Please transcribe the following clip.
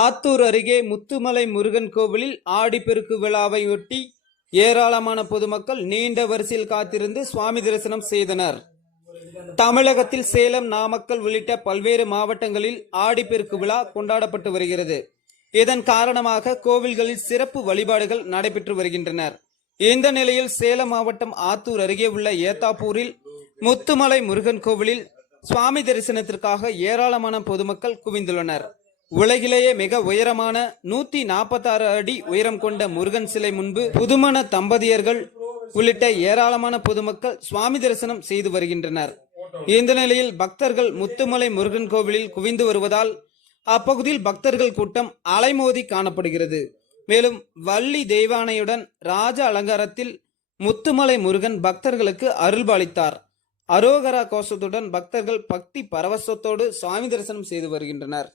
ஆத்தூர் அருகே முத்துமலை முருகன் கோவிலில் ஆடிப்பெருக்கு விழாவையொட்டி ஏராளமான பொதுமக்கள் நீண்ட வரிசையில் காத்திருந்து சுவாமி தரிசனம் செய்தனர். தமிழகத்தில் சேலம், நாமக்கல் உள்ளிட்ட பல்வேறு மாவட்டங்களில் ஆடிப்பெருக்கு விழா கொண்டாடப்பட்டு வருகிறது. இதன் காரணமாக கோவில்களில் சிறப்பு வழிபாடுகள் நடைபெற்று வருகின்றனர். இந்த நிலையில் சேலம் மாவட்டம் ஆத்தூர் அருகே உள்ள ஏத்தாப்பூரில் முத்துமலை முருகன் கோவிலில் சுவாமி தரிசனத்திற்காக ஏராளமான பொதுமக்கள் குவிந்துள்ளனர். உலகிலேயே மிக உயரமான 146 அடி உயரம் கொண்ட முருகன் சிலை முன்பு புதுமண தம்பதியர்கள் உள்ளிட்ட ஏராளமான பொதுமக்கள் சுவாமி தரிசனம் செய்து வருகின்றனர். இந்த நிலையில் பக்தர்கள் முத்துமலை முருகன் கோவிலில் குவிந்து வருவதால் அப்பகுதியில் பக்தர்கள் கூட்டம் அலைமோதி காணப்படுகிறது. மேலும் வள்ளி தெய்வானையுடன் ராஜ அலங்காரத்தில் முத்துமலை முருகன் பக்தர்களுக்கு அருள்பாலித்தார். அரோகரா கோஷத்துடன் பக்தர்கள் பக்தி பரவசத்தோடு சுவாமி தரிசனம் செய்து வருகின்றனர்.